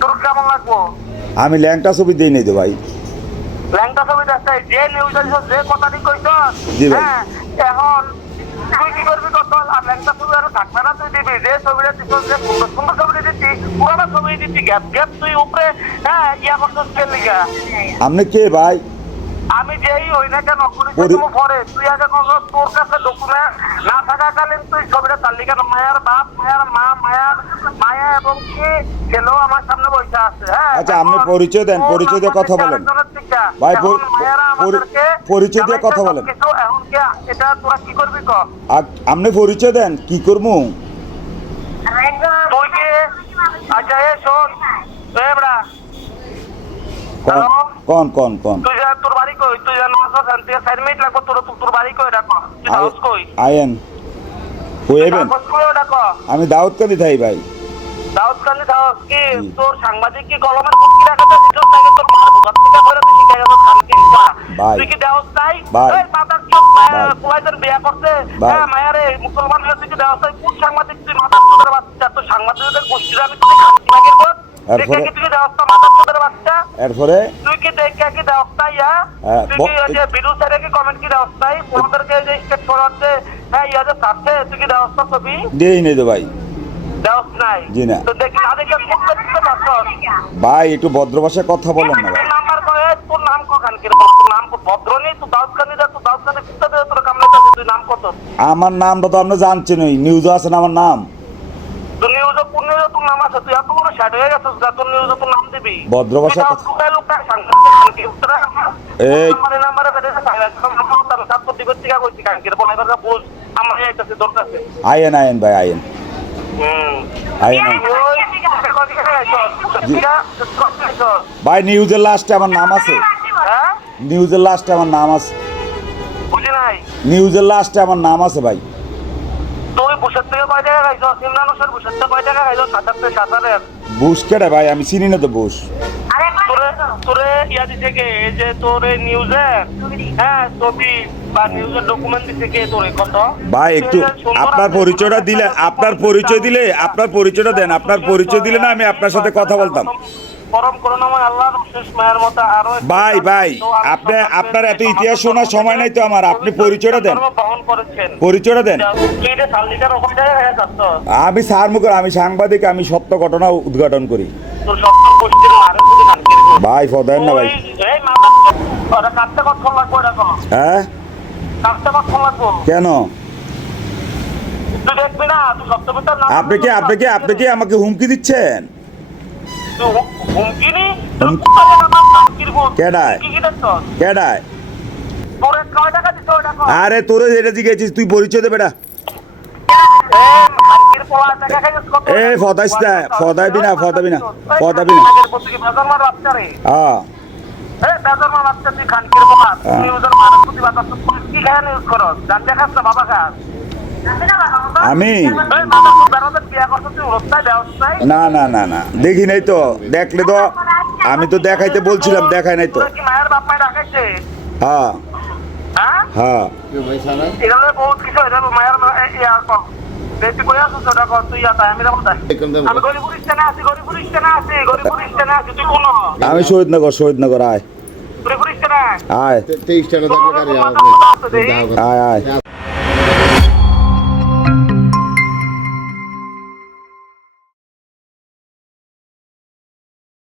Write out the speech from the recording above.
তোর কেমন লাগবো? আমি ল্যাংটা ছবি দিই নাই তো ভাই। ল্যাংটা ছবি দেখতে যে নিউজ যে কথাটি কইছ, জি ভাই। হ্যাঁ এখন তুই কি করবি কত? আর ল্যাংটা ছবি আরো থাকবে না, তুই দিবি যে ছবিটা দিচ্ছ, যে সুন্দর সুন্দর ছবিটা দিচ্ছি, পুরোনো ছবি দিচ্ছি, গ্যাপ গ্যাপ তুই উপরে হ্যাঁ ইয়া করছিস কে লিগা? আপনি কে ভাই? আমি যেই হই না কেন পরে তুই আগে তোর কাছে ডকুমেন্ট না থাকাকালীন তুই ছবিটা চাললি কেন? মায়ার বাপ, মায়ার মা, মায়া এবং কি ছেলেও আমার সামনে বসে আছে। হ্যাঁ আচ্ছা, আপনি পরিচয় দেন, পরিচয় দিয়ে কথা বলেন ভাই। পরিচয় দিয়ে কথা বলেন। এখন কি এটা তোরা কি করবি ক? আপনি পরিচয় দেন, কি করবো? তুই কি আচ্ছা এ শোন এবড়া কোন কোন কোন তুই তোর বাড়ি কই? তুই শান্তি 4 মিনিট লাগবে তোর বাড়ি কই? ডাকো তুই হাউস কই? আয়েন কইবেন? আমি দাউদকান্দি থাই ভাই। দাউদকান্দি থাও কি? তোর সাংবাদিক কি কলমের বুটকি রাখাতে দিছস নাকি তোর মার ভর্তিটা করে তুই শিখাই গেছস খানকিটা? তুই কি দেওস নাই? এই মাদার চোদ কুয়াইতের বিয়া করতে হ্যাঁ মায়ারে মুসলমান হয়ে তুই কি দেওস নাই? কোন সাংবাদিক তুই? মাদার চোদের বাচ্চা, তোর সাংবাদিকদের গোষ্ঠীর আমি তোকে খানকি মাগির বল। দেখে কি তুই দেওস না মাদার চোদের বাচ্চা? এরপরে তুই কি দেখে কি দেওস নাই? তুই কি যে ভিডিও সাইডে কি কমেন্ট কি দেওস নাই? ওদেরকে যে স্টেপ ফরওয়ার্ডে হ্যাঁ ইয়া যে সাথে তুই কি দেওস না ছবি? দেই নাই তো ভাই। দেওস নাই? জি না। তো দেখি না দেখে ফোন করতে পারছস? ভাই একটু ভদ্র ভাষায় কথা বলেন না ভাই। নাম্বার কয় তোর নাম কখান কি? তোর নাম কো ভদ্র নেই? তুই দাউদকান্দি দা, তুই দাউদকান্দি কিস্তা দে তোর কামলাতে তুই নাম কত? আমার নামটা তো আপনি জানছেনই, নিউজে আছে না আমার নাম। তুই নিউজে কোন নিউজে তোর নাম আছে? তুই এত বড় শ্যাড হয়ে গেছিস যা তোর নিউজে তোর নাম দিবি? ভদ্র ভাষায় তুই লোকটা সাংবাদিক খানকি উত্তরা এই নাম্বারে বেদে সাংবাদিক সাত কোটি পত্রিকা কইছি খানকির বল এবার বুঝ আমার এইটাছে দরকার আছে। আয়েন আয়েন ভাই আয়েন। আয়েন ভাই। নিউজের লাস্টে আমার নাম আছে। হ্যাঁ নিউজের লাস্টে আমার নাম আছে। বুঝি নাই। নিউজের লাস্টে আমার নাম আছে ভাই। তুই বুসের থেকে কয় টাকা খাইছস? ইমরানুসের বুসের থেকে কয় টাকা খাইছস? 7,000 বুশ কেটে ভাই, আমি চিনি না তো বুশ। তোরে ইয়া দিছে কে? এই যে তোর নিউজে হ্যাঁ ছবি বা নিউজের ডকুমেন্ট দিছে কে তোরে কত? ভাই একটু আপনার পরিচয়টা দিলে, আপনার পরিচয় দিলে, আপনার পরিচয়টা দেন। আপনার পরিচয় দিলে না আমি আপনার সাথে কথা বলতাম। পরম করুণাময় আল্লাহর শেষ মায়ের মতো আরো ভাই ভাই আপনি আপনার এত ইতিহাস শোনার সময় নাই তো আমার। আপনি পরিচয়টা দেন, বহন করেছেন। পরিচয়টা দেন। কেটে 4 লিটার ওখান থেকে যাচ্ছ? আমি স্যার মুখের, আমি সাংবাদিক, আমি সত্য ঘটনা উদ্ঘাটন করি। তোর সত্তর গোষ্ঠীর মারে তুই খানকির বল। ভাই ফদায়েন না ভাই। এই মাদার ওরা কাটতে কতক্ষণ লাগবে? এটা কো হ্যাঁ কাটতে কতক্ষণ লাগবে? কেন? তুই দেখবি না? তুই সত্যবিতার নাম আপনি কি আমাকে হুমকি দিচ্ছেন? হুমকি নি? কেডায় কেডায়? তোরে কয় টাকা দিছ ওটা কো? আরে তোরে যেটা জিজ্ঞেছিস তুই পরিচয় দে বেটা। খানকির পোলা টাকা খাইছস কত? এ ফদাইস না, ফদাইবি না, ফদাবি না, ফদাবি না। বেজারমার বাচ্চা রে। হ্যাঁ বেজারমার বাচ্চা তুই খানকির পোলা। নিউজের মানুষ প্রতি বাতাস কি খায় নিউজ করস? জান দেখাস না বাবা খাস? আমি না না না না দেখি নাই তো। দেখলে তো আমি তো দেখাইতে বলছিলাম, দেখাই নাই তো। মায়ের বাপ মায়ের রাখাইছে? হ্যাঁ হ্যাঁ হ্যাঁ এগুলো বহুত কিছু এটা মায়ের ইয়ার কম বেশি করে আসছ ওটা কর তুই আতা আমি রাখো তাই আমি গরিবুর স্টেশনে আছি গরিবুর স্টেশনে আছি তুই কোন? আমি শহীদনগর আয় গরিবুর স্টেশনে আয় 23 টাকা থাকলে গাড়ি আমাদের আয় আয়।